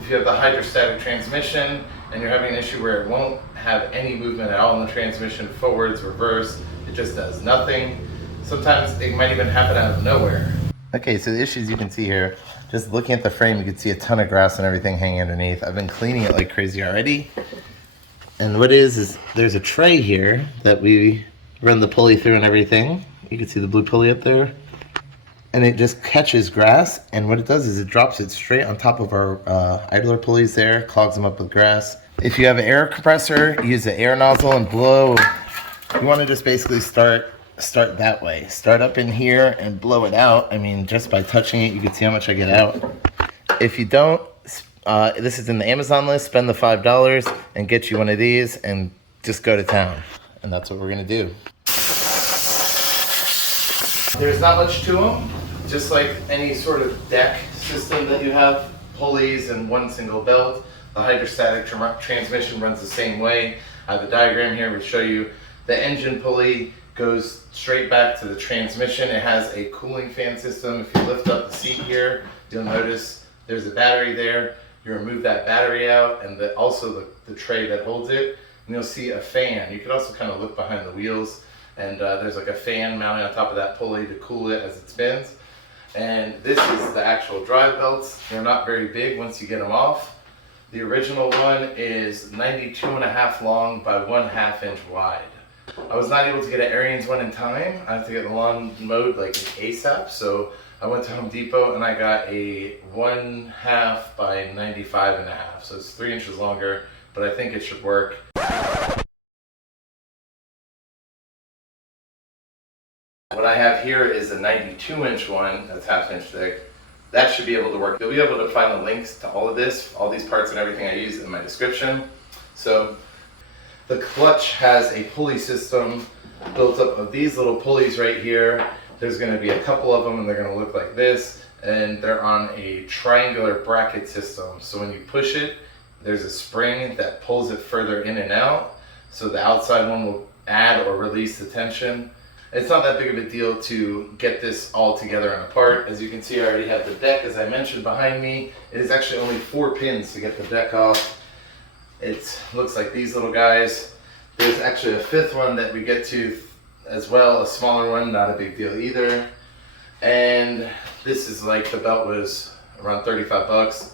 If you have the hydrostatic transmission and you're having an issue where it won't have any movement at all in the transmission, forwards, reverse, it just does nothing. Sometimes it might even happen out of nowhere. Okay, so the issues you can see here, just looking at the frame, you can see a ton of grass and everything hanging underneath. I've been cleaning it like crazy already. And what is there's a tray here that we run the pulley through and everything. You can see the blue pulley up there. And it just catches grass, and what it does is it drops it straight on top of our idler pulleys there, clogs them up with grass. If you have an air compressor, use the air nozzle and blow. You want to just basically start that way. Start up in here and blow it out. I mean, just by touching it, you can see how much I get out. If you don't, this is in the Amazon list, spend the $5 and get you one of these and just go to town. And that's what we're gonna do. There's not much to them. Just like any sort of deck system that you have, pulleys and one single belt. The hydrostatic transmission runs the same way. I have a diagram here to show you. The engine pulley goes straight back to the transmission. It has a cooling fan system. If you lift up the seat here, you'll notice there's a battery there. You remove that battery out and also the tray that holds it, and you'll see a fan. You can also kind of look behind the wheels, and there's like a fan mounted on top of that pulley to cool it as it spins. And this is the actual drive belts. They're not very big once you get them off. The original one is 92.5 long by 1/2 inch wide. I was not able to get an Ariens one in time. I have to get the lawn mowed like ASAP. So I went to Home Depot and I got a 1/2 by 95.5. So it's 3 inches longer, but I think it should work. What I have here is a 92-inch one that's 1/2 inch thick. That should be able to work. You'll be able to find the links to all of this, all these parts and everything I use in my description. So the clutch has a pulley system built up of these little pulleys right here. There's going to be a couple of them and they're going to look like this, and they're on a triangular bracket system. So when you push it, there's a spring that pulls it further in and out. So the outside one will add or release the tension. It's not that big of a deal to get this all together and apart. As you can see, I already have the deck, as I mentioned, behind me. It is actually only 4 pins to get the deck off. It looks like these little guys. There's actually a 5th one that we get to as well, a smaller one, not a big deal either. And this is like, the belt was around 35 bucks.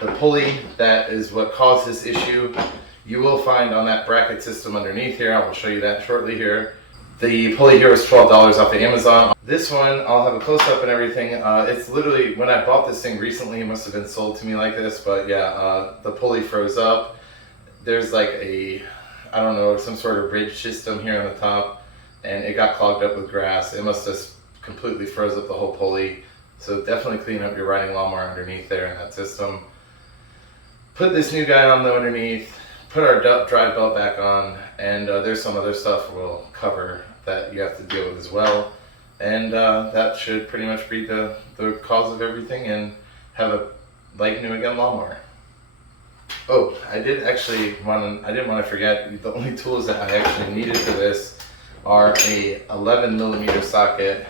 The pulley, that is what caused this issue. You will find on that bracket system underneath here. I will show you that shortly here. The pulley here was $12 off of Amazon. This one, I'll have a close-up and everything. It's literally, when I bought this thing recently, it must have been sold to me like this, but yeah, the pulley froze up. There's like a, I don't know, some sort of ridge system here on the top, and it got clogged up with grass. It must have completely froze up the whole pulley. So definitely clean up your riding lawnmower underneath there in that system. Put this new guy on though underneath. Put our drive belt back on, and there's some other stuff we'll cover that you have to deal with as well. And that should pretty much be the cause of everything, and have a like new again lawnmower. Oh, I didn't want to forget, the only tools that I actually needed for this are a 11mm socket.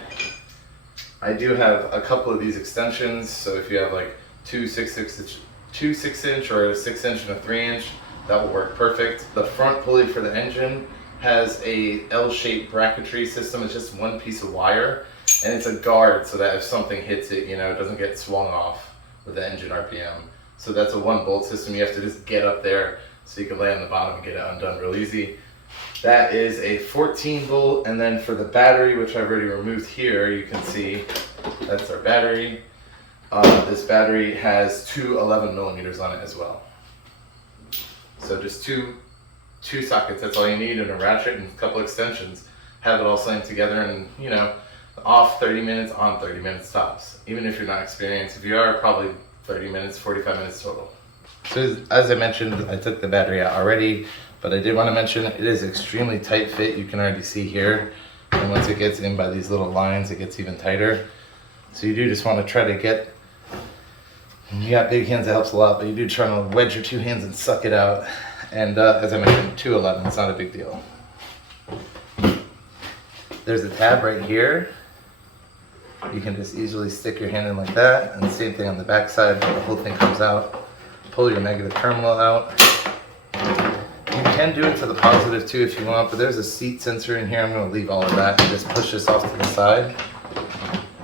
I do have a couple of these extensions, so if you have like two 6-inch or a 6-inch and a 3-inch, that will work perfect. The front pulley for the engine has a L-shaped bracketry system. It's just one piece of wire, and it's a guard so that if something hits it, you know, it doesn't get swung off with the engine RPM. So that's a 1-bolt system. You have to just get up there so you can lay on the bottom and get it undone real easy. That is a 14-bolt, and then for the battery, which I've already removed here, you can see that's our battery. This battery has two 11mm on it as well. So just two sockets, that's all you need, and a ratchet and a couple extensions. Have it all slammed together, and you know, off 30 minutes, on 30 minutes tops. Even if you're not experienced. If you are, probably 30 minutes, 45 minutes total. So as I mentioned, I took the battery out already, but I did want to mention it is extremely tight fit. You can already see here, and once it gets in by these little lines, it gets even tighter. So you do just want to try to get, you got big hands, that helps a lot, but you do try to wedge your 2 hands and suck it out. And as I mentioned, 211, it's not a big deal. There's a tab right here. You can just easily stick your hand in like that, and the same thing on the back side, the whole thing comes out. pull your negative terminal out. You can do it to the positive too if you want, but there's a seat sensor in here. I'm going to leave all of that and just push this off to the side.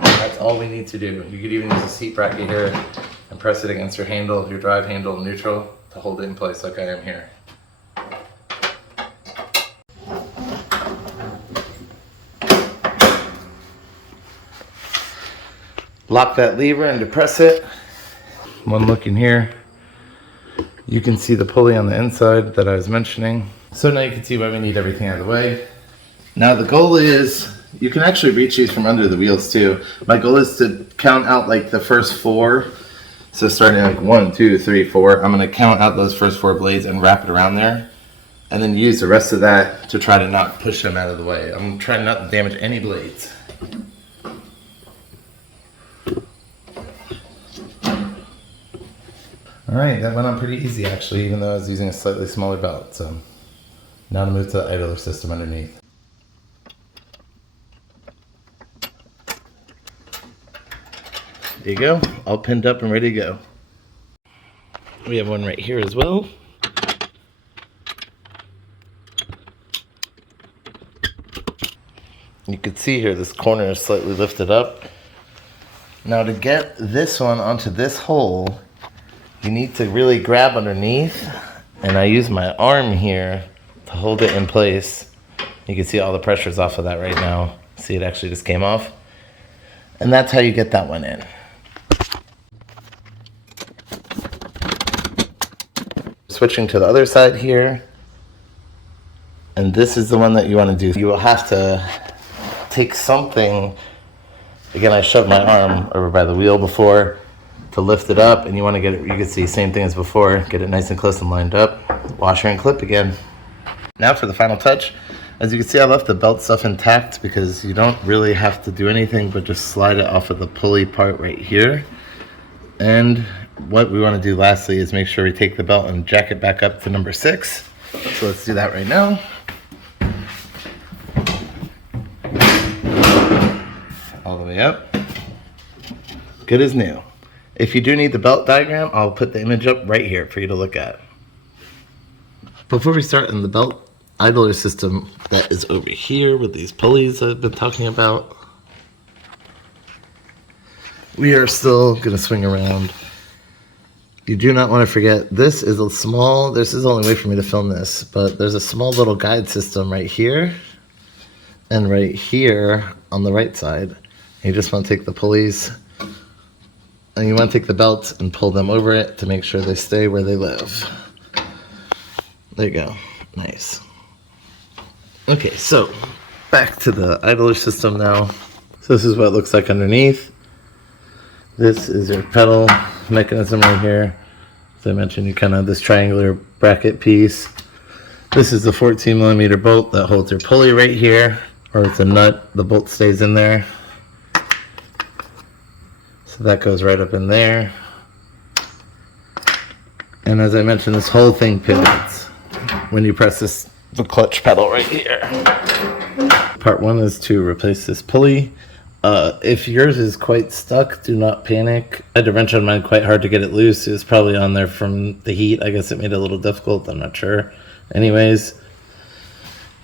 That's all we need to do. You could even use a seat bracket here and press it against your handle, your drive handle, neutral, to hold it in place like I am here. Lock that lever and depress it. One look in here. You can see the pulley on the inside that I was mentioning. So now you can see why we need everything out of the way. Now the goal is, you can actually reach these from under the wheels too. My goal is to count out like the first 4. So starting like 1, 2, 3, 4, I'm gonna count out those first 4 blades and wrap it around there. And then use the rest of that to try to not push them out of the way. I'm trying not to damage any blades. All right, that went on pretty easy actually, even though I was using a slightly smaller belt. So now to move to the idler system underneath. There you go, all pinned up and ready to go. We have one right here as well. You can see here this corner is slightly lifted up. Now to get this one onto this hole, you need to really grab underneath, and I use my arm here to hold it in place. You can see all the pressure's off of that right now. See, it actually just came off. And that's how you get that one in. Switching to the other side here, and this is the one that you want to do. You will have to take something, again I shoved my arm over by the wheel before, to lift it up, and you want to get it, you can see same thing as before, get it nice and close and lined up, washer and clip again. Now for the final touch. As you can see, I left the belt stuff intact because you don't really have to do anything but just slide it off of the pulley part right here. And what we want to do lastly is make sure we take the belt and jack it back up to number 6. So let's do that right now. All the way up. Good as new. If you do need the belt diagram, I'll put the image up right here for you to look at. Before we start in the belt idler system that is over here with these pulleys I've been talking about, we are still going to swing around. You do not want to forget, this is a small, this is the only way for me to film this, but there's a small little guide system right here and right here on the right side. You just want to take the pulleys and you want to take the belt and pull them over it to make sure they stay where they live. There you go. Nice. Okay, so back to the idler system now. So this is what it looks like underneath. This is your pedal mechanism right here. As I mentioned, you kind of have this triangular bracket piece. This is the 14 millimeter bolt that holds your pulley right here, or it's a nut. The bolt stays in there. So that goes right up in there. And as I mentioned, this whole thing pivots when you press the clutch pedal right here. Part 1 is to replace this pulley. If yours is quite stuck, do not panic. I had to wrench on mine quite hard to get it loose. It was probably on there from the heat. I guess it made it a little difficult. I'm not sure. Anyways,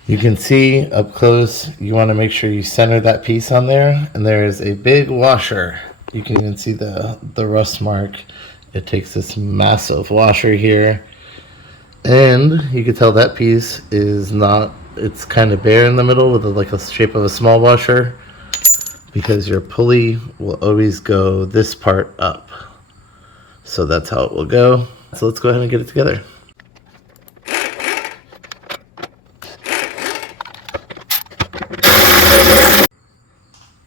you can see up close, you want to make sure you center that piece on there. And there is a big washer. You can even see the rust mark. It takes this massive washer here. And you can tell that piece is not, it's kind of bare in the middle with like a shape of a small washer, because your pulley will always go this part up. So that's how it will go. So let's go ahead and get it together.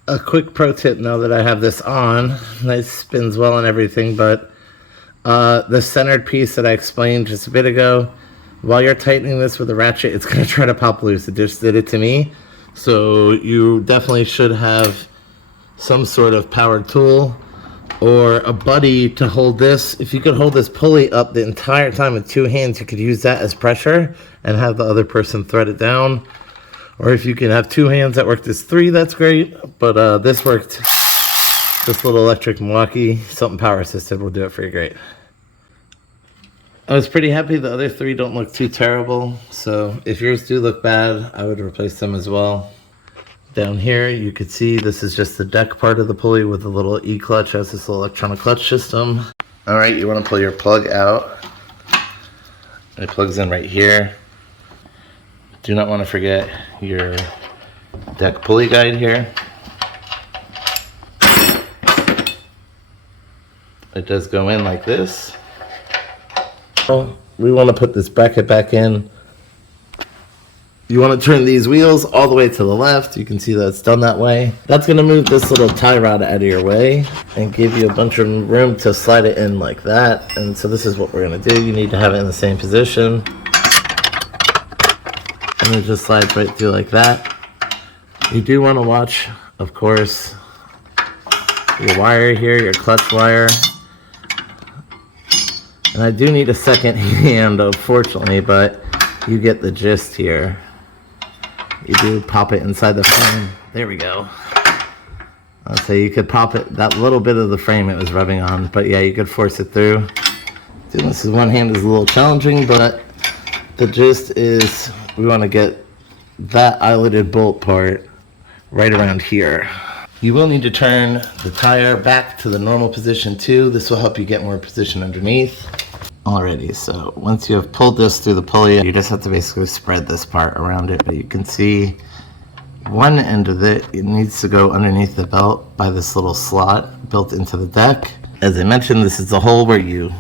A quick pro tip now that I have this on, nice spins well and everything, but the centered piece that I explained just a bit ago, while you're tightening this with a ratchet, it's going to try to pop loose. It just did it to me. So you definitely should have some sort of powered tool or a buddy to hold this. If you could hold this pulley up the entire time with 2 hands, you could use that as pressure and have the other person thread it down. Or if you can have 2 hands that worked as 3, that's great. But this worked. This little electric Milwaukee, something power assisted will do it for you great. I was pretty happy the other 3 don't look too terrible. So if yours do look bad, I would replace them as well. Down here, you could see this is just the deck part of the pulley with a little E-clutch. Has this little electronic clutch system. All right, you want to pull your plug out. It plugs in right here. Do not want to forget your deck pulley guide here. It does go in like this. We want to put this bracket back in. You want to turn these wheels all the way to the left. You can see that it's done that way. That's going to move this little tie rod out of your way and give you a bunch of room to slide it in like that. And so this is what we're going to do. You need to have it in the same position. And it just slides right through like that. You do want to watch, of course, your wire here, your clutch wire. And I do need a second hand, unfortunately, but you get the gist here. You do pop it inside the frame. There we go. So you could pop it, that little bit of the frame it was rubbing on, but yeah, you could force it through. Doing this with one hand is a little challenging, but the gist is we want to get that eyeletted bolt part right around here. You will need to turn the tire back to the normal position too. This will help you get more position underneath. Alrighty, so once you have pulled this through the pulley, you just have to basically spread this part around it, but you can see one end of it needs to go underneath the belt by this little slot built into the deck. As I mentioned, this is the hole where you,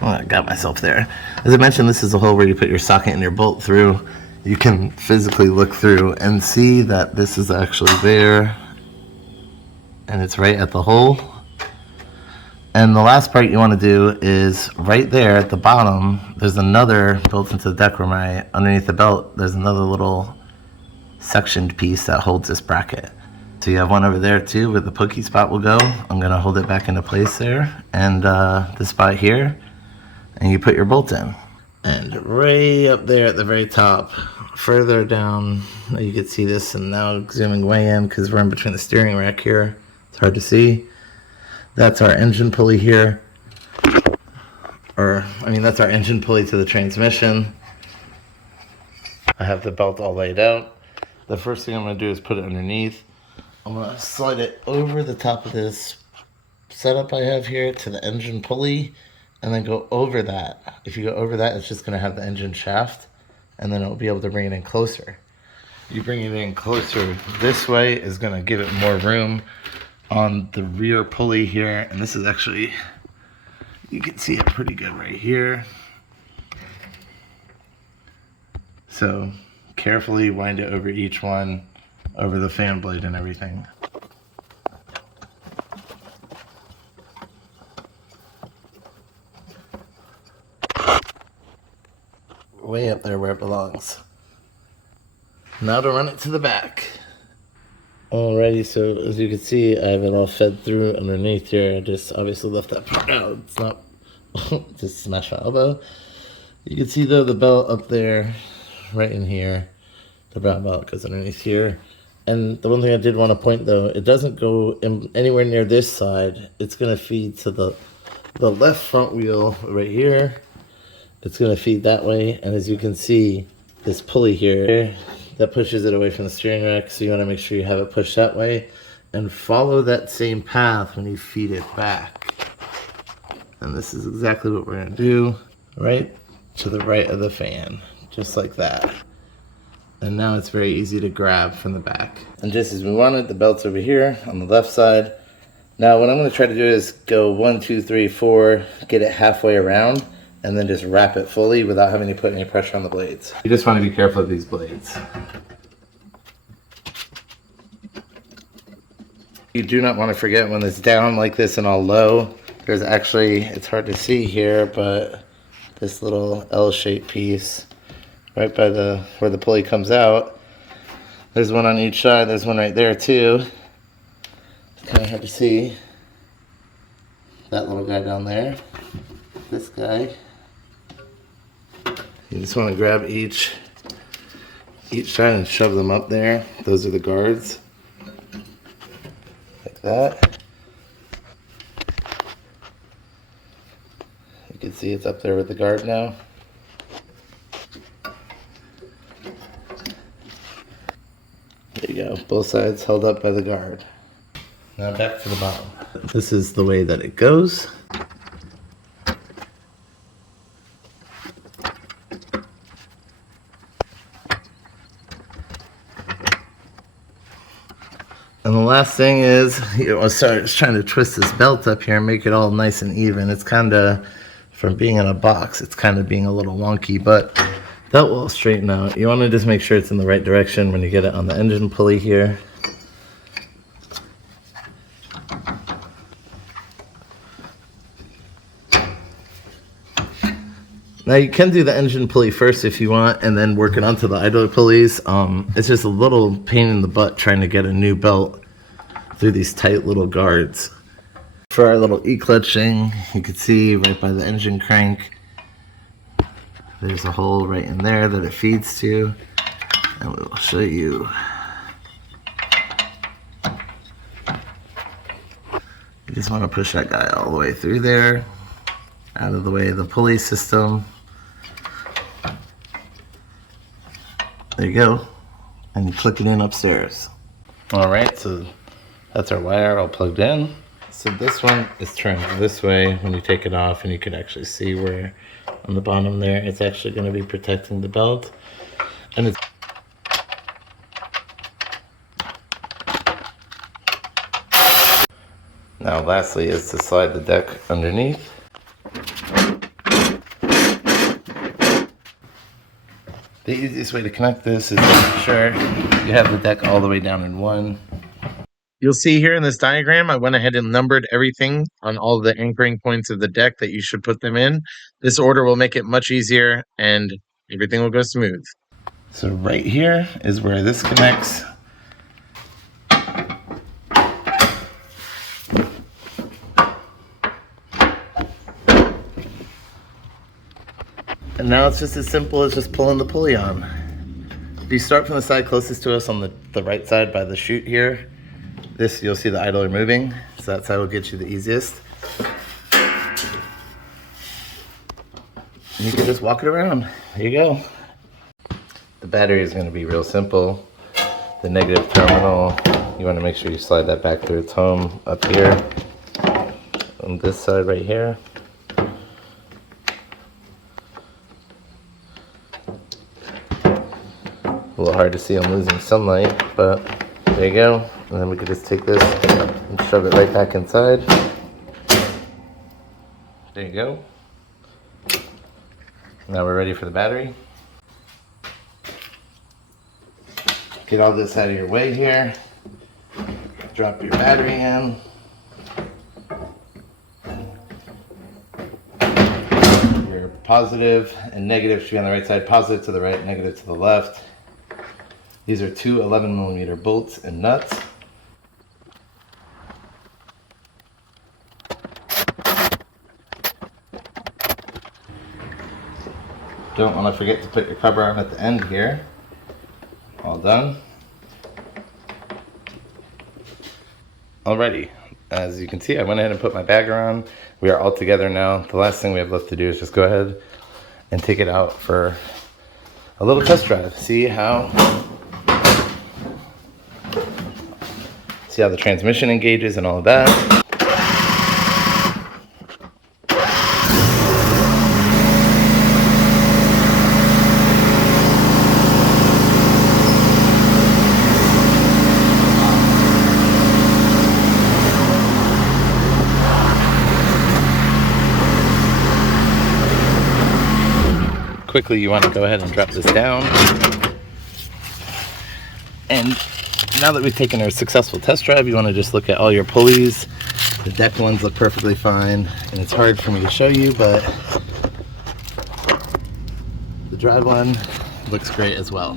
oh, I got myself there. As I mentioned, this is the hole where you put your socket and your bolt through. You can physically look through and see that this is actually there, and it's right at the hole. And the last part you want to do is right there at the bottom, there's another built into the deck room, right underneath the belt, there's another little sectioned piece that holds this bracket. So you have one over there too where the pokey spot will go. I'm going to hold it back into place there, and this spot here, and you put your bolt in. And right up there at the very top, further down, you can see this, and now zooming way in because we're in between the steering rack here. It's hard to see. That's our engine pulley here. That's our engine pulley to the transmission. I have the belt all laid out. The first thing I'm going to do is put it underneath. I'm going to slide it over the top of this setup I have here to the engine pulley, and then go over that. If you go over that, it's just going to have the engine shaft, and then it'll be able to bring it in closer. You bring it in closer this way is going to give it more room on the rear pulley here, and this is actually, you can see it pretty good right here. So carefully wind it over each one, over the fan blade and everything. Way up there where it belongs. Now to run it to the back. Alrighty, so as you can see, I have it all fed through underneath here. I just obviously left that part out. It's not just smash my elbow. You can see though the belt up there, right in here. The brown belt goes underneath here. And the one thing I did want to point though, it doesn't go anywhere near this side. It's going to feed to the left front wheel right here. It's going to feed that way. And as you can see, this pulley here, that pushes it away from the steering rack, so you want to make sure you have it pushed that way and follow that same path when you feed it back. And this is exactly what we're going to do, right to the right of the fan, just like that. And now it's very easy to grab from the back. And just as we wanted, the belt's over here on the left side. Now what I'm going to try to do is go 1, 2, 3, 4, get it halfway around, and then just wrap it fully without having to put any pressure on the blades. You just want to be careful of these blades. You do not want to forget when it's down like this and all low, there's actually, it's hard to see here, but this little L-shaped piece right by where the pulley comes out. There's one on each side, there's one right there too. It's kind of hard to see. That little guy down there. This guy. You just want to grab each side and shove them up there. Those are the guards. Like that. You can see it's up there with the guard now. There you go, both sides held up by the guard. Now back to the bottom. This is the way that it goes. And the last thing is, sorry, I was trying to twist this belt up here and make it all nice and even. It's kind of, from being in a box, it's kind of being a little wonky, but that will straighten out. You want to just make sure it's in the right direction when you get it on the engine pulley here. Now you can do the engine pulley first if you want, and then work it onto the idler pulleys. It's just a little pain in the butt trying to get a new belt through these tight little guards. For our little E-clutching, you can see right by the engine crank, there's a hole right in there that it feeds to, and we will show you. You just want to push that guy all the way through there, out of the way of the pulley system. There you go, and you click it in upstairs. All right, so that's our wire all plugged in. So this one is turned this way when you take it off, and you can actually see where on the bottom there, it's actually going to be protecting the belt. And it's now lastly is to slide the deck underneath. The easiest way to connect this is to make sure you have the deck all the way down in one. You'll see here in this diagram, I went ahead and numbered everything on all the anchoring points of the deck that you should put them in. This order will make it much easier and everything will go smooth. So right here is where this connects. And now it's just as simple as just pulling the pulley on. If you start from the side closest to us on the right side by the chute here, this you'll see the idler moving, so that's how will get you the easiest. And you can just walk it around. There you go. The battery is going to be real simple. The negative terminal, you want to make sure you slide that back through its home up here. On this side right here. A little hard to see, I'm losing sunlight, but there you go. And then we could just take this and shove it right back inside. There you go. Now we're ready for the battery. Get all this out of your way here. Drop your battery in. Your positive and negative should be on the right side. Positive to the right, negative to the left. These are two 11mm bolts and nuts. Don't want to forget to put your cover on at the end here. All done. Alrighty, as you can see, I went ahead and put my bagger on. We are all together now. The last thing we have left to do is just go ahead and take it out for a little test drive. See how the transmission engages and all of that. Quickly, you want to go ahead and drop this down. And now that we've taken our successful test drive, you want to just look at all your pulleys. The deck ones look perfectly fine, and it's hard for me to show you, but the drive one looks great as well.